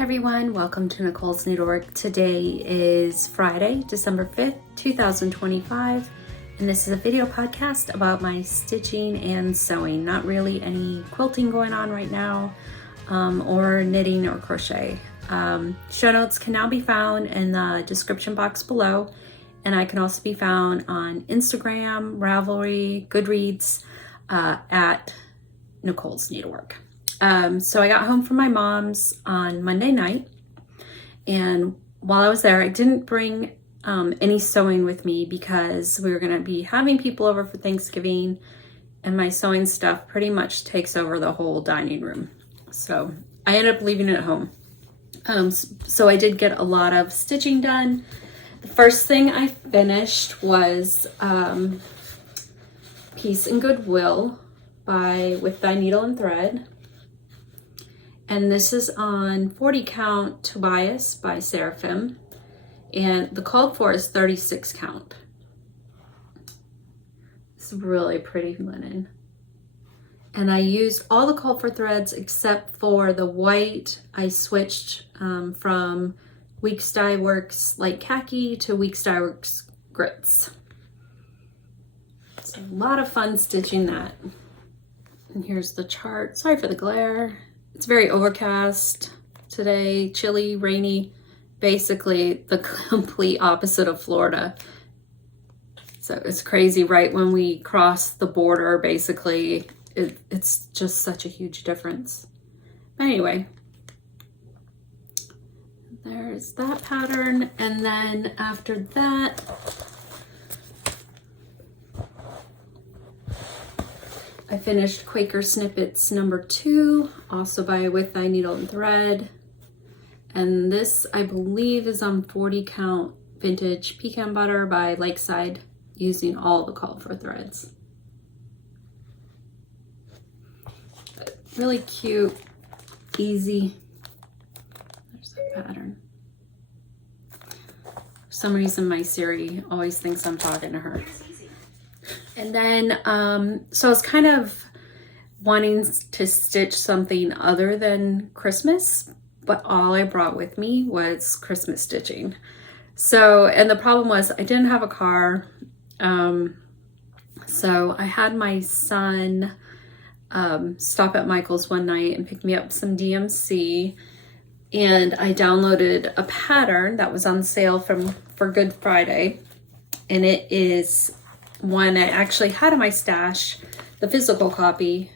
Hey everyone, welcome to Nicole's Needlework. Today is Friday, December 5th, 2025, and this is a video podcast about my stitching and sewing. Not really any quilting going on right now, or knitting or crochet. Show notes can now be found in the description box below, and I can also be found on Instagram, Ravelry, Goodreads, at Nicole's Needlework. So I got home from my mom's on Monday night, and while I was there, I didn't bring any sewing with me because we were going to be having people over for Thanksgiving, and my sewing stuff pretty much takes over the whole dining room. So I ended up leaving it at home. So I did get a lot of stitching done. The first thing I finished was Peace and Goodwill with Thy Needle and Thread. And this is on 40 count Tobias by Seraphim. And the called for is 36 count. It's really pretty linen. And I used all the called for threads except for the white. I switched from Weeks Dye Works Light Khaki to Weeks Dye Works Grits. It's a lot of fun stitching that. And here's the chart. Sorry for the glare. It's very overcast today, chilly, rainy, basically the complete opposite of Florida. So it's crazy. Right when we cross the border, basically, it's just such a huge difference. But anyway, there's that pattern. And then after that, I finished Quaker Snippets No. 2, also by With Thy Needle and Thread. And this, I believe, is on 40 count vintage Pecan Butter by Lakeside, using all the called for threads. But really cute, easy. There's the pattern. For some reason, my Siri always thinks I'm talking to her. And then, so I was kind of wanting to stitch something other than Christmas, but all I brought with me was Christmas stitching. So, and the problem was I didn't have a car. So I had my son stop at Michael's one night and pick me up some DMC. And I downloaded a pattern that was on sale for Good Friday. And it is one I actually had in my stash, the physical copy,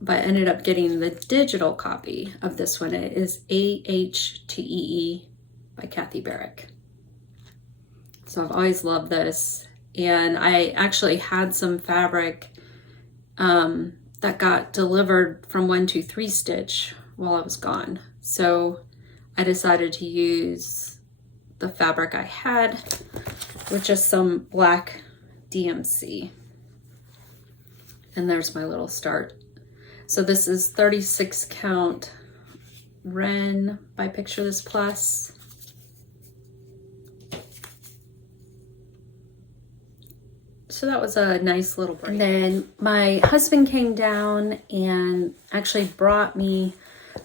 but ended up getting the digital copy of this one. It is AHTEE by Kathy Barrick. So I've always loved this. And I actually had some fabric that got delivered from 123 Stitch while I was gone. So I decided to use the fabric I had with just some black DMC. And there's my little start. So this is 36 count Wren by Picture This Plus. So that was a nice little break. And then my husband came down and actually brought me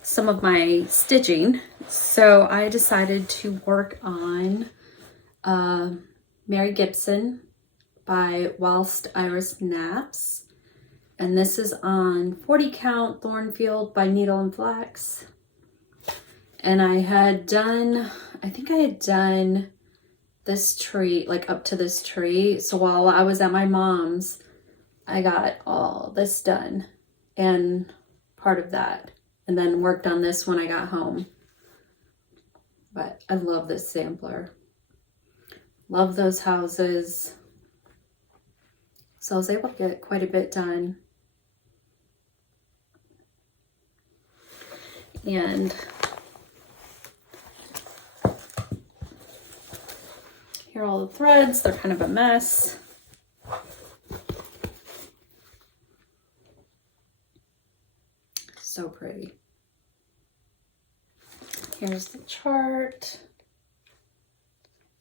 some of my stitching. So I decided to work on Mary Gipson by Whilst Iris Naps. And this is on 40 count Thornfield by Needle and Flax. And I think I had done this tree, like up to this tree. So while I was at my mom's, I got all this done and part of that. And then worked on this when I got home. But I love this sampler. Love those houses. So I was able to get quite a bit done. And here are all the threads. They're kind of a mess. So pretty. Here's the chart.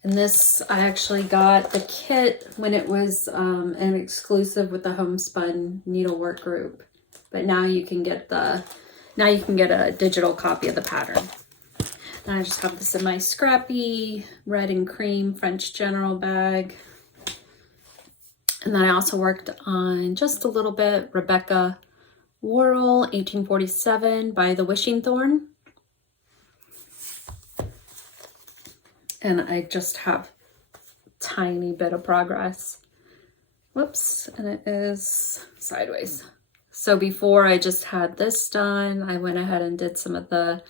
And this, I actually got the kit when it was an exclusive with the Homespun Needlework group. But now you can get the Now you can get a digital copy of the pattern. And I just have this in my scrappy red and cream French General bag. And then I also worked on just a little bit Rebecca Worrall 1847 by the Wishing Thorn. And I just have a tiny bit of progress. Whoops, and it is sideways. So before I just had this done, I went ahead and did some of the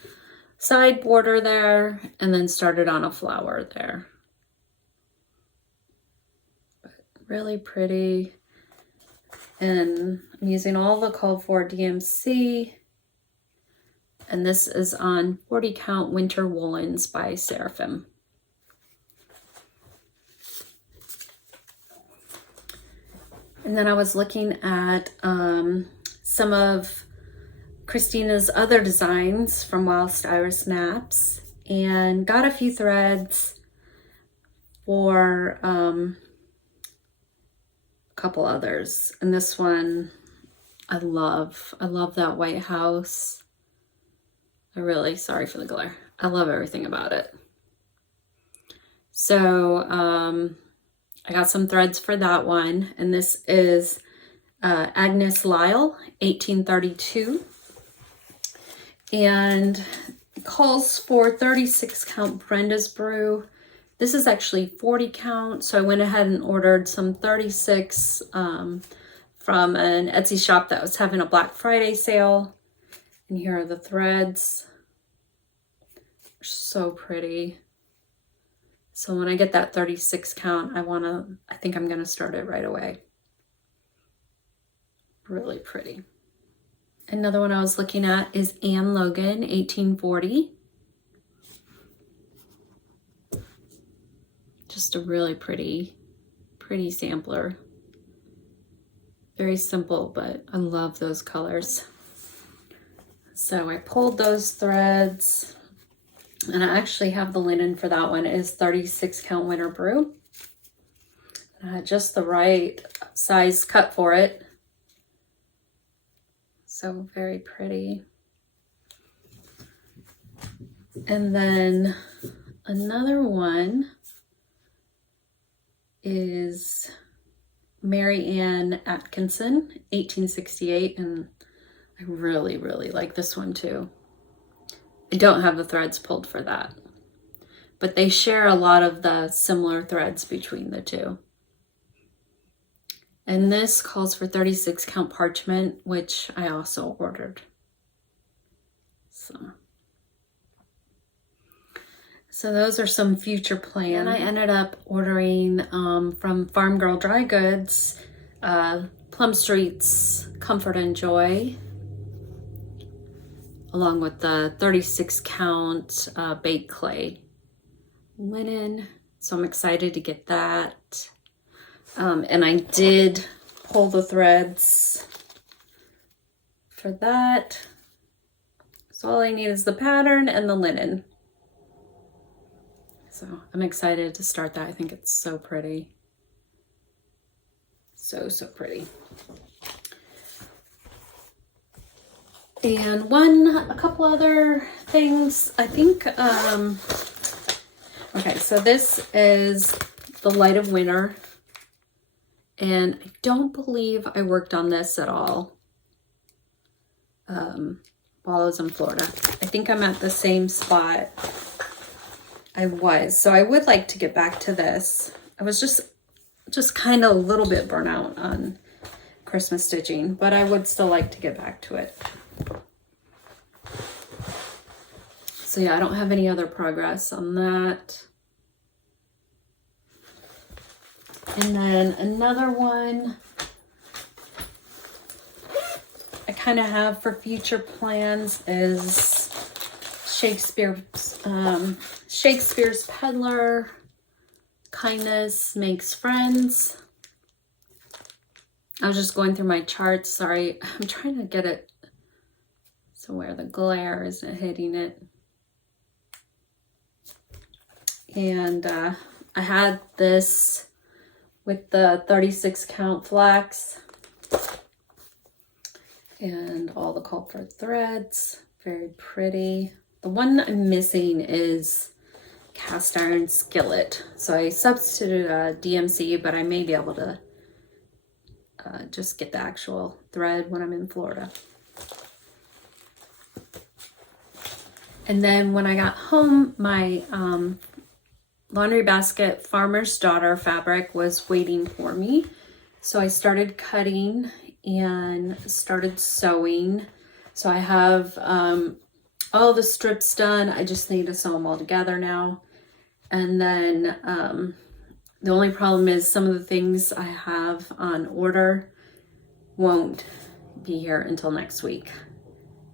side border there and then started on a flower there. But really pretty. And I'm using all the called for DMC. And this is on 40 count Winter Woolens by Seraphim. And then I was looking at some of Christina's other designs from Whilst Iris Naps and got a few threads for a couple others. And this one I love that White House. Sorry for the glare. I love everything about it. So I got some threads for that one, and this is Agnes Lyle, 1832, and it calls for 36 count Brenda's Brew. This is actually 40 count, so I went ahead and ordered some 36 from an Etsy shop that was having a Black Friday sale. And here are the threads. They're so pretty. So when I get that 36 count, I think I'm gonna start it right away. Really pretty. Another one I was looking at is Anne Logan, 1840. Just a really pretty sampler. Very simple, but I love those colors. So I pulled those threads. And I actually have the linen for that one. It is 36 count Winter Brew. Just the right size cut for it. So very pretty. And then another one is Mary Ann Atkinson, 1868. And I really like this one too. I don't have the threads pulled for that, but they share a lot of the similar threads between the two. And this calls for 36 count parchment, which I also ordered. So those are some future plans. And I ended up ordering from Farm Girl Dry Goods, Plum Street's Comfort and Joy, along with the 36 count baked clay linen. So I'm excited to get that. And I did pull the threads for that. So all I need is the pattern and the linen. So I'm excited to start that. I think it's so pretty. So pretty. And a couple other things, I think, okay, so this is The Light of Winter, and I don't believe I worked on this at all while I was in Florida. I think I'm at the same spot I was, so I would like to get back to this. I was just kind of a little bit burnt out on Christmas stitching, but I would still like to get back to it. So yeah, I don't have any other progress on that. And then another one I kind of have for future plans is Shakespeare's Peddler, Kindness Makes Friends. I was just going through my charts. Sorry, I'm trying to get it so where the glare isn't hitting it. And I had this with the 36 count flax. And all the culprit threads, very pretty. The one I'm missing is cast iron skillet. So I substituted a DMC, but I may be able to just get the actual thread when I'm in Florida. And then when I got home, my laundry basket Farmer's Daughter fabric was waiting for me. So I started cutting and started sewing. So I have all the strips done. I just need to sew them all together now. And then the only problem is some of the things I have on order won't be here until next week.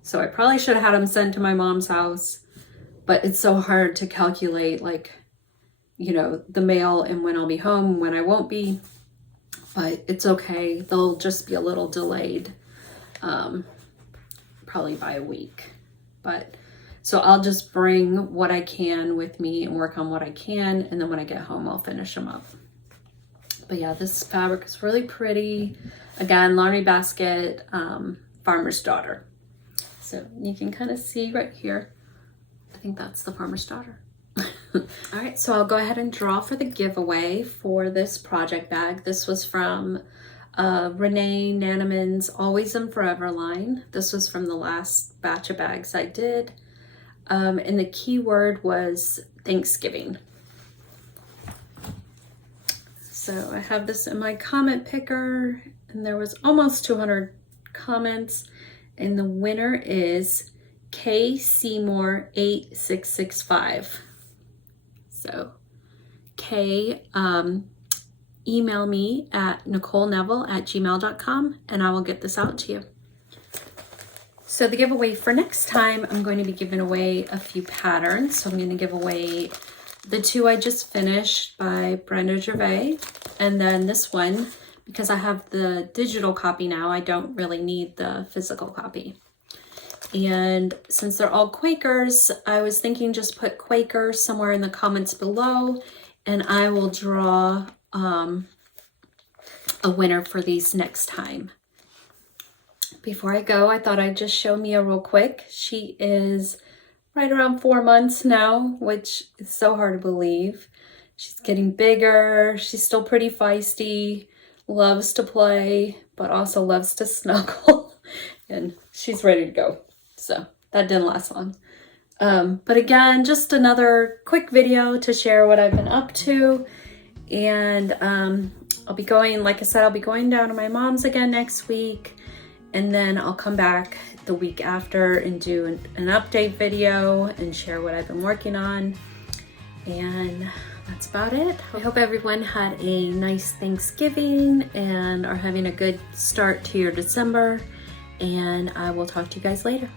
So I probably should have had them sent to my mom's house, but it's so hard to calculate, like, you know, the mail and when I'll be home, when I won't be, but it's okay. They'll just be a little delayed, probably by a week. But so I'll just bring what I can with me and work on what I can, and then when I get home, I'll finish them up. But yeah, this fabric is really pretty. Again, laundry basket, Farmer's Daughter. So you can kind of see right here. I think that's the Farmer's Daughter. All right, so I'll go ahead and draw for the giveaway for this project bag. This was from Renee Nanaman's Always and Forever line. This was from the last batch of bags I did. And the keyword was Thanksgiving. So I have this in my comment picker, and there was almost 200 comments, and the winner is K Seymour 8665. So K, email me at NicoleNeville@gmail.com, and I will get this out to you. So the giveaway for next time, I'm going to be giving away a few patterns. So I'm going to give away the two I just finished by Brenda Gervais, and then this one, because I have the digital copy now, I don't really need the physical copy. And since they're all Quakers, I was thinking just put Quaker somewhere in the comments below, and I will draw a winner for these next time. Before I go, I thought I'd just show Mia real quick. She is right around 4 months now, which is so hard to believe. She's getting bigger. She's still pretty feisty, loves to play, but also loves to snuggle. And she's ready to go. So that didn't last long. But again, just another quick video to share what I've been up to. And I'll be going, like I said, I'll be going down to my mom's again next week. And then I'll come back the week after and do an update video and share what I've been working on. And that's about it. I hope everyone had a nice Thanksgiving and are having a good start to your December. And I will talk to you guys later.